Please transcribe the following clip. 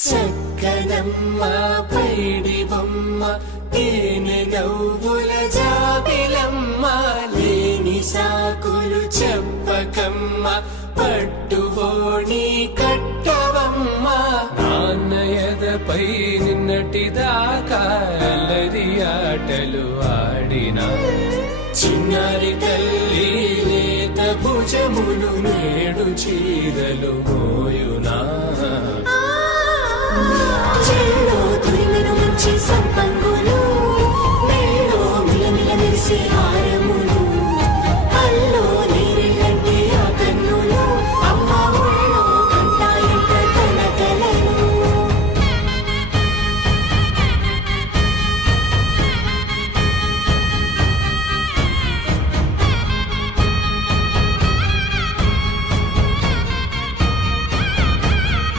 చక్కనమ్మ పైడి బొమ్మ తేనె నవ్వుల జాబిలమ్మ లేని సాకులు చెప్పకమ్మ పట్టువోణి కట్టవమ్మ. నాన్నయదపై నిన్నటిదాకా అల్లరి ఆటలు ఆడిన చిన్నారి తల్లి లేత భుజములు నేడు చీరలు మోయునా. సంపంగులు మెళ్ళో మిలమిల మెరిసి హారములు